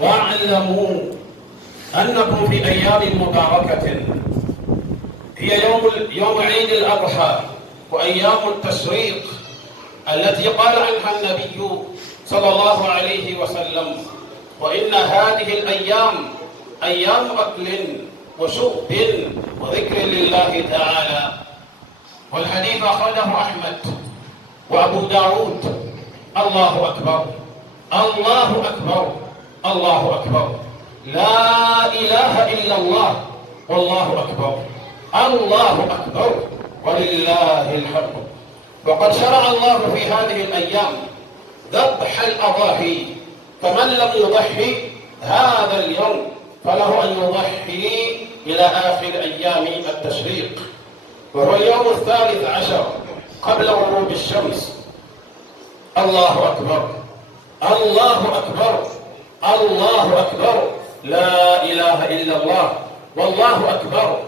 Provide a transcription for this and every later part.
واعلموا أنكم في أيام مباركة، هي يوم عيد الأضحى وأيام التشريق التي قال عنها النبي صلى الله عليه وسلم: وإن هذه الأيام أيام أكل وشرب وذكر لله تعالى. والحديث أخرجه أحمد وأبو داود. الله أكبر، الله أكبر، الله أكبر، لا إله إلا الله، والله أكبر، الله أكبر، ولله الحمد. وقد شرع الله في هذه الأيام ذبح الأضاحي، فمن لم يضحي هذا اليوم فله أن يضحي إلى آخر أيام التشريق، وهو اليوم 13 قبل غروب الشمس. الله أكبر، الله أكبر، الله أكبر، لا إله إلا الله، والله أكبر،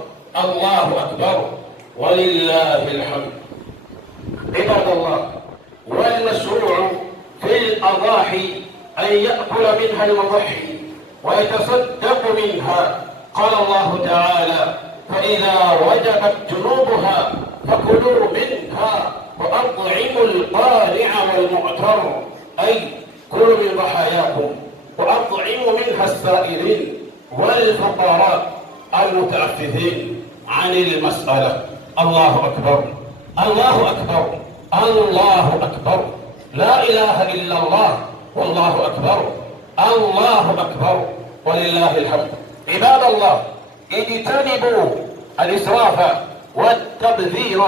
الله أكبر، ولله الحمد. عباد الله، والمشروع في الأضاحي أن يأكل منها المضحي ويتصدق منها. قال الله تعالى: فإذا وجبت جنوبها فكلوا منها وأطعموا القانع والمعتر، أي كلوا من ضحاياكم وأطعموا منها السائلين والفقراء المتعففين عن المسألة. الله أكبر، الله أكبر، الله أكبر، لا إله إلا الله، والله أكبر، الله أكبر، ولله الحمد. عباد الله، اجتنبوا الإسراف والتبذير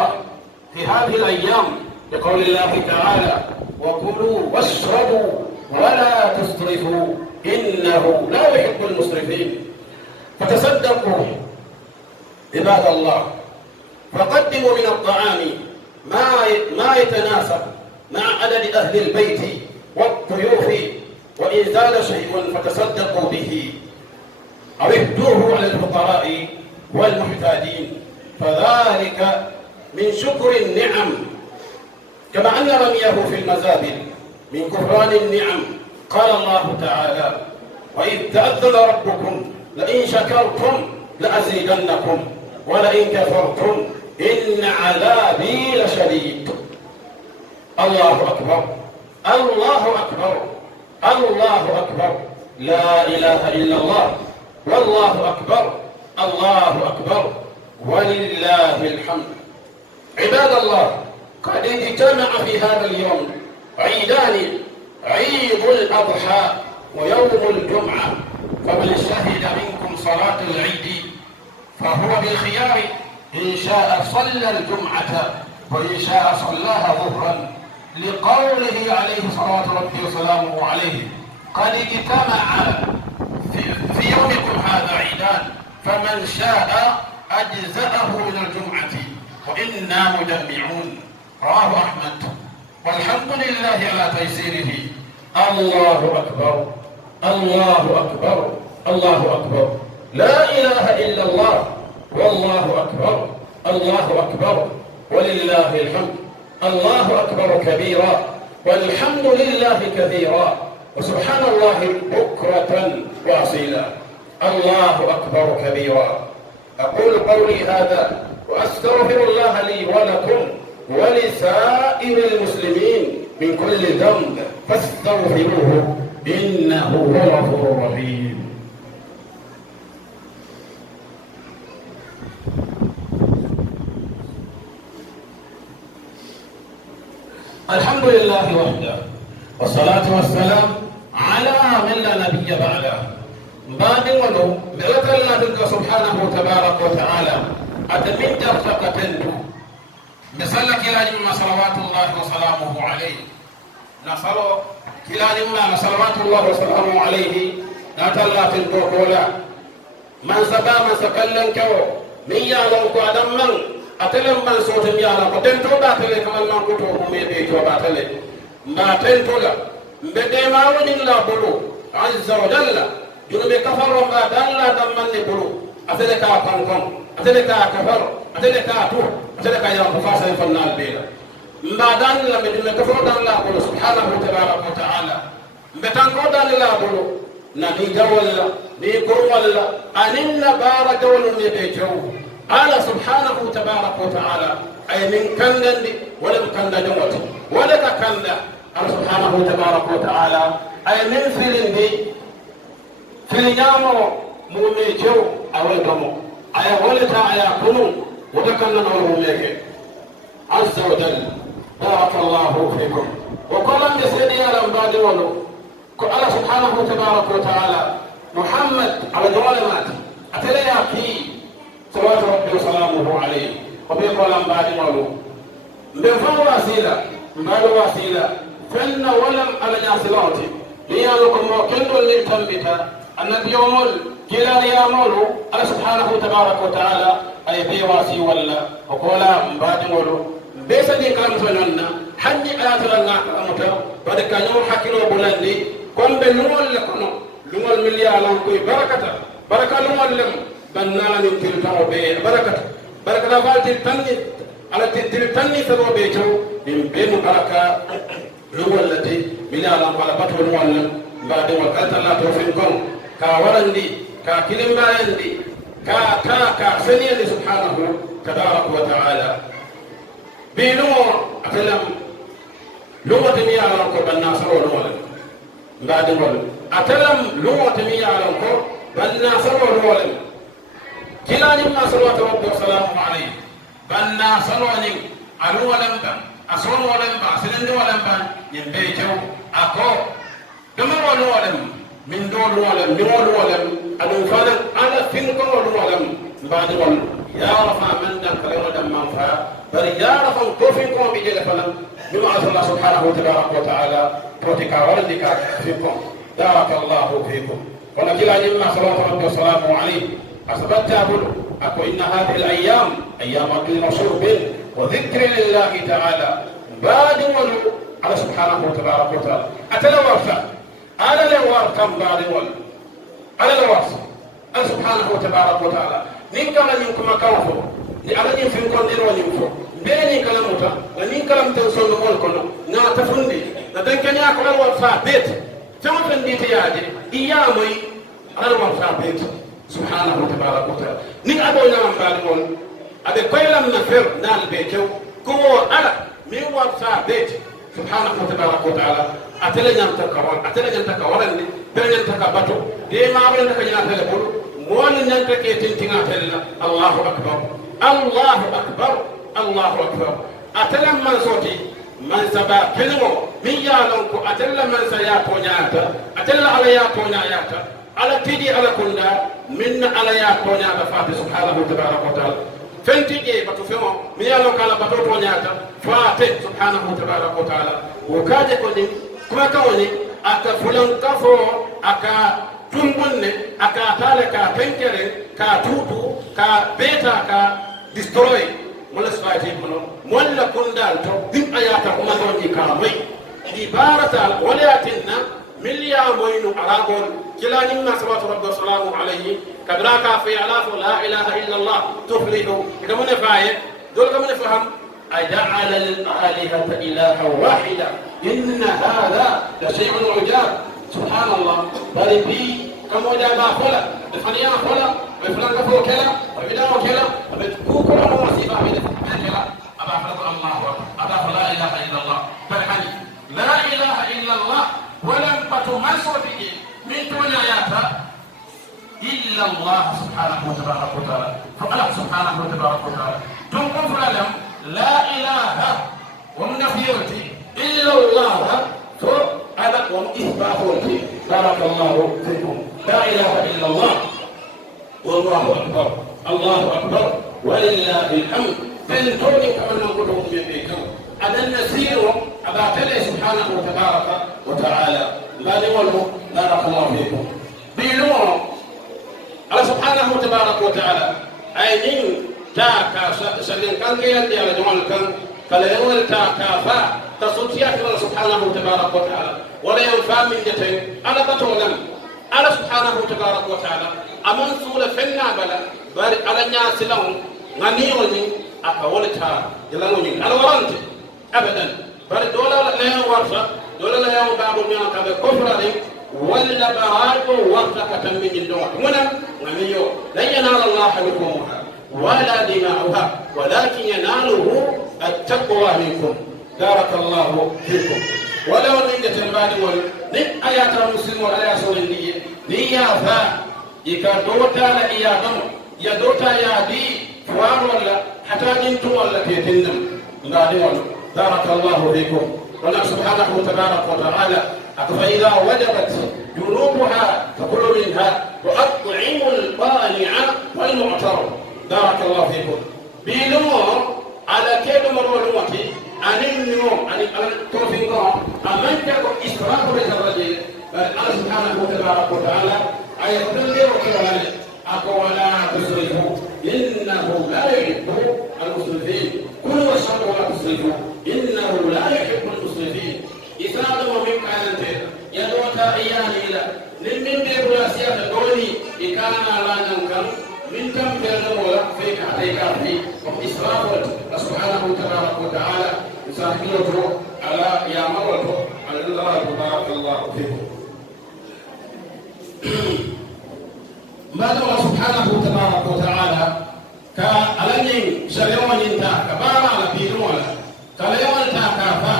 في هذه الأيام، بقول الله تعالى: وكلوا واشربوا ولا تسرفوا إنه لا يحب المسرفين. فتصدقوا عباد الله، فقدموا من الطعام ما يتناسب مع عدد أهل البيت والضيوف، وإن زاد شيء فتصدقوا به أو اهدوه على الفقراء والمحتاجين، فذلك من شكر النعم، كما أن رميه في المزابل من كفران النعم. قال الله تعالى: وإذ تأذن ربكم لئن شكرتم لأزيدنكم ولئن كفرتم إن عذابي لشديد. الله أكبر، الله أكبر، الله أكبر، لا إله إلا الله، والله أكبر، الله أكبر، ولله الحمد. عباد الله، قد اجتمع في هذا اليوم عيدان: عيد الأضحى ويوم الجمعة، فمن شهد منكم صلاة العيد فهو بالخيار، إن شاء صلى الجمعة وإن شاء صلاها ظهرا، لقوله عليه صلوات ربي وسلامه عليه: قد اجتمع في يومكم هذا عيدان، فمن شاء أجزأه من الجمعة وإنا مجمعون. رواه أحمد، والحمد لله على تيسيره. الله أكبر، الله أكبر، الله أكبر، لا إله إلا الله، والله أكبر، الله أكبر، ولله الحمد. الله أكبر كبيرا، والحمد لله كثيرا، وسبحان الله بكرة وأصيلا. الله أكبر كبيرا. أقول قولي هذا وأستغفر الله لي ولكم ولسائر المسلمين من كل ذنب، فاستغفروه إنه هو الغفور الرحيم. الحمد لله وحده، والصلاة والسلام على من لا نبي بعده. بعد ولو بأثر الله سبحانه وتبارك وتعالى أتمنى درجة مثل كلا صلوات الله وسلامه عليه، نصلوا كلا صلوات الله وسلامه عليه، نتلا في الدوكولا من سبا من سكلن كو من يالون قادم من أتلم من صوت يالون قدن تو باتلي كمان من كتو ميبي تو باتلي ما تنتولا بدما ودين لا بلو عز وجل جنوب كفر وما دالا دمن بلو أتلك أقنكم أتلك كفر أتلك أتو أتلك يا مفاسد فنال بيلا ما دان لا بدون كفر دان لا بلو سبحانه وتبارك وتعالى بتنقو دان لا بلو نبي جولا نيكر ولا أننا بارك ولا نبيجو على سبحانه تبارك وتعالى أي من كندن ولا كند جوت ولا كند على سبحانه تبارك وتعالى أي من فيلم دي فيليامو موميجو أو دمو أي ولتا أي كنو وتكلم الموميجو عز وجل بارك الله فيكم وقال أن سيدي على بعد ولو قال سبحانه تبارك وتعالى محمد على جوالات أتليا في صلوات ربي وسلامه عليه وبيقول أن بعد ولو بفضل وسيلة بعد وسيلة فإن ولم على جاسلاتي ليانكم وكل للتنبتا النبي يومل كلا يامل على سبحانه تبارك وتعالى أي بيواسي ولا وقال بعد ولو بيسدي كلام سننا حني على تلنا كلامته بعد كان يوم حكيلو بلندي كم بنول لكنو لمول مليار كوي بركة لمول لم بنان تلتو بي بركة فالت تني على تلتني سبو بيجو بين بركة لمول التي مليار على بطل لمول بعد وقت الله توفيقهم كورندي ككلم باندي كا سنين سبحانه تبارك وتعالى بينو أتلم لغة مياه لنكو بالناصر والولد بعد ولد أتلم لغة مياه لنكو بالناصر والولد كلا نما صلوات ربي وسلامه عليه بالناصر ونم الولد أصول ولد سنند ولد ينبيجو أكو دمر ولد من دون ولد نول ولد أدوفانا على فينكو ولد بعد ولد يا رفع من دم كلمة دم منفع بل يا رفع توفيكم بجل فلم بما الله سبحانه وتعالى توتك ولدك فيكم بارك الله فيكم ولكن لما صلوات ربي وسلامه عليه أثبت أقول إن هذه الأيام أيام أكل وشرب وذكر لله تعالى بادول على سبحانه وتبارك وتعالى أتلورث على الورث بادول على الورث على سبحانه وتبارك وتعالى نين كان ينكم كوفو على نين فيكم دين ونينفو بيني كلامتا ونين كلام تنسون مولكنا نا تفندي ندنكني أكل الورث بيت تمام دي تياجي إيامي على الورث بيت سبحانه وتبارك وتعالى نين أبو نام بالمول أبي كلام نفر نال بيتو كو على من ورث بيت سبحانه وتبارك وتعالى أتلا نمتك ورن بين تكبتو دي ما بين تكجنا تلبول مول ننتك تنتنا تلا الله أكبر الله أكبر الله أكبر أتلا من صوتي من سبا كلمه من يالونكو أتلا من سياتو نياتا أتلا على ياتو نياتا على تيدي على كندا من على ياتو نياتا فاتي سبحانه وتبارك وتعالى فنتيجي بتفهمه من يالونك على بطوتو نياتا فاتي سبحانه وتبارك وتعالى وكاجي كوني كما كوني أكا فلان كفو أكا تنبني أكا تالكا تنكري كا توتو كا بيتا كا destroy مولا سفاتي منو مولا كندال تو دم آياتا كما توني كامي عبارة ولياتنا مليا موينو أراغون كلا نما صلوات ربي وسلامه عليه كدراكا في علاف لا إله إلا الله تفلحوا إذا من فاية دول كمن فهم أجعل الآلهة إلها واحدة إن هذا لشيء عجاب سبحان الله بل بي كم وجابا فلا بفنيا فلا بفلان كفو كلا بفداو كلا بتكوكو أنا وصيبا كلا أبا فلق الله أبا فلا إله إلا الله فرحني لا إله إلا الله ولم تتمسوا به من دون آياتا إلا الله سبحانه وتبارك وتعالى فالله سبحانه وتبارك وتعالى تنقل فلم لا إله والنفيرتي إلا الله فأنا وإثباتي بارك الله فيكم لا إله إلا الله والله أكبر الله أكبر ولله الحمد فانتوني كما نقول من بيكم أنا النسير أبا تلي سبحانه وتبارك وتعالى لا نقوله بارك الله فيكم بينور على سبحانه وتبارك وتعالى أينين تاكا سلين كان كيان على جمال كان فلا يول تاكا فا تصوتيات الله سبحانه وتبارك وتعالى ولا ينفع من جتين على بطولم على سبحانه وتبارك وتعالى أمن سولة فينا بلا بل على الناس لهم غنيوني أقولتها يلانوني على ورانتي أبدا بل دولا لا يورث دولا لا يوم باب المياه كذا كفر ولا براجو وقتك من الدوات هنا غميو لن ينال الله لحومها ولا دماؤها ولكن يناله التقوى منكم. بارك الله فيكم. ولو من تنباد من آيات المسلم ولا يسول النية نية فا يكادوتا لإيادم يدوتا يادي فوار ولا حتى جنتم ولا تيتنم بارك الله فيكم. والله سبحانه تبارك وتعالى فإذا وجبت جنوبها فكلوا منها وأطعموا القانع والمعتر. بارك الله فيكم. بيلمو على كيد مرولوتي أن النمو أن التوفيق أمن تكون إسراف للرجل الله سبحانه تبارك وتعالى أيقول لي وكذا أقول لا تسرفوا إنه لا يحب المسرفين. كل واشربوا ولا تسرفوا إنه لا يحب المسرفين. إسرائيل ومن كانت يدوتا إياه إلى لمن بيقول سيادة دوني إكانا لا ننكر من كم تلقوا فيك عليك في إسراف سبحانه تبارك وتعالى يساعده على يا مرته على الله تبارك الله فيكم. بعد الله سبحانه تبارك وتعالى كألني شلون انتا كبارا على بينولا كليون انتا كافا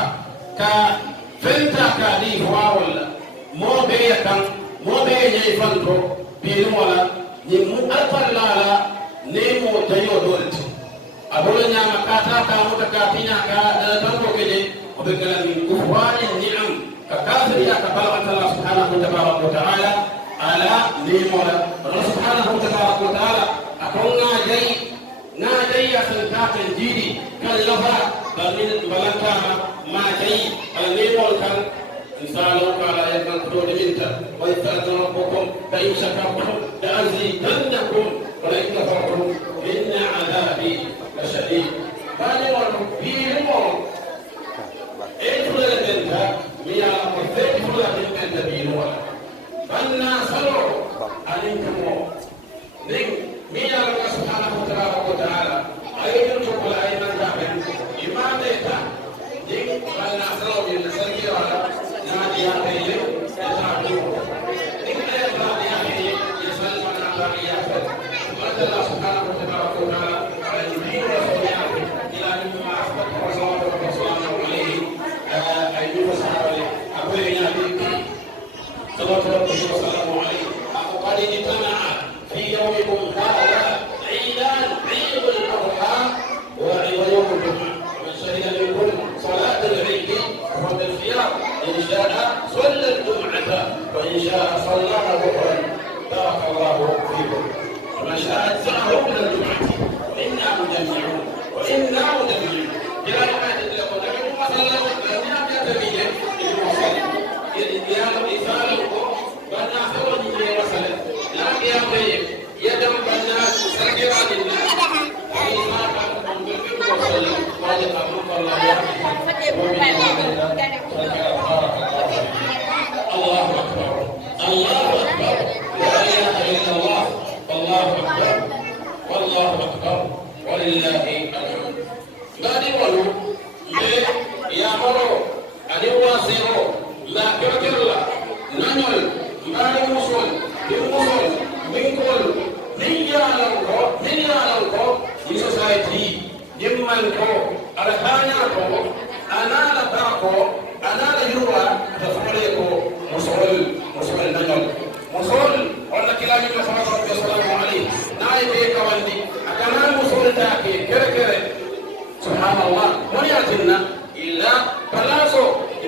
كفنتا كدي فاول مو بيكم مو بيجيفنتو بينولا نمو أفلالا نمو تيو دولت أقول نعم كاتا كامتكاتينا كدلتنكو كده وبكلا من كفوان النعم ككافر يا كبارة الله سبحانه تبارك وتعالى على نيمولا. الله سبحانه تبارك وتعالى أكون ناجي سنتات جيدي كاللفا بلنكاما ما جي النيمول كان إنسانه قال يكن كدود منتا ويستأذن ربكم فإن شكرتم لأزيدنكم ولئن كفرتم إن عذابي لشديد. فأنا وربيهم إيتولا لبنتا ميا مرتبطولا لبنتا بينولا فالناس سلوا عليكم ميا الله سبحانه وتعالى أيضا شكرا أيضا كامل إما ديتا دين فالناس سلوا بالنسل على نادي أخيه يتعبدون دين أيضا نادي يسلم على نادي وأنت الله سبحانه وتعالى على الدين والصلاة إلى مما أثبت رسول الله صلى الله عليه أيها الصحابة أقول يا بنتي صلوات ربي وسلامه عليه قد اجتمع في يومكم هذا عيدان عيد الأضحى ويوم الجمعة ومن شهد منكم صلاة العيد فهو بالخيار إن شاء صلى الجمعة وإن شاء صلى ظهرا. بارك الله فيكم. ومن شاء أجزعه من الجمعة وإنا مجمعون جاء ما تتلقون لكم مثلا لم يتبين المصلي يا مثالكم بنا فورني مثلا لا يا طيب يدم بنا سرقوا لله فإذا كان بالفعل وصلى واجب الله الله أكبر الله أكبر لا إله إلا الله والله أكبر والله أكبر ولله الحمد. بعد ولو يا مرو أدي واسيرو لا كركلا نمل ما يوصل يوصل منقول من يالنكو يسوسايتي يمانكو أرهانيكو أنا لباكو أنا ليروا تفعليكو مسؤول نمل مسؤول ولا كلا من صلى الله عليه نايبي كواندي أكمل مسؤول تاكي كركرة سبحان الله من يأتينا إلا بلاسو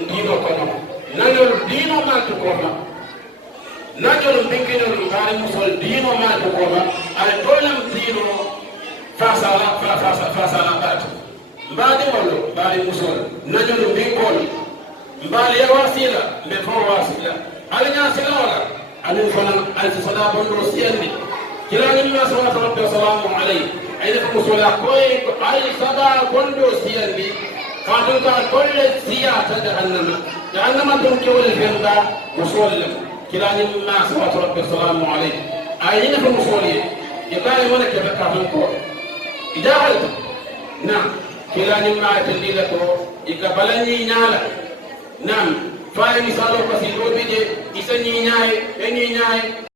دينو كنا نجول دينو ما تكونا نجول بكينو نكاري مسؤول دينو ما تكونا أدولم دينو فاسالا باتو بعدي ولو بعدي مسؤول نجول بكول بعدي واسيلة بفور واسيلة ألينا سلولا ألين فلان ألف صلاة بندرسيني كلا نبي صلى الله عليه وسلم عليه أيضا مسؤول كوي أي صلاة بندرسيني فاتوكا كل سياسة جهنم تنكو الفندا مسؤول كلا نبي صلى الله عليه وسلم عليه أيضا في مسؤولية يقال من كبكا فنكو إذا قلت نعم كلا نبي تليلكو يقبلني نالا نعم faye misalo kasi loɓe je isa ñiñaye e ñiñaye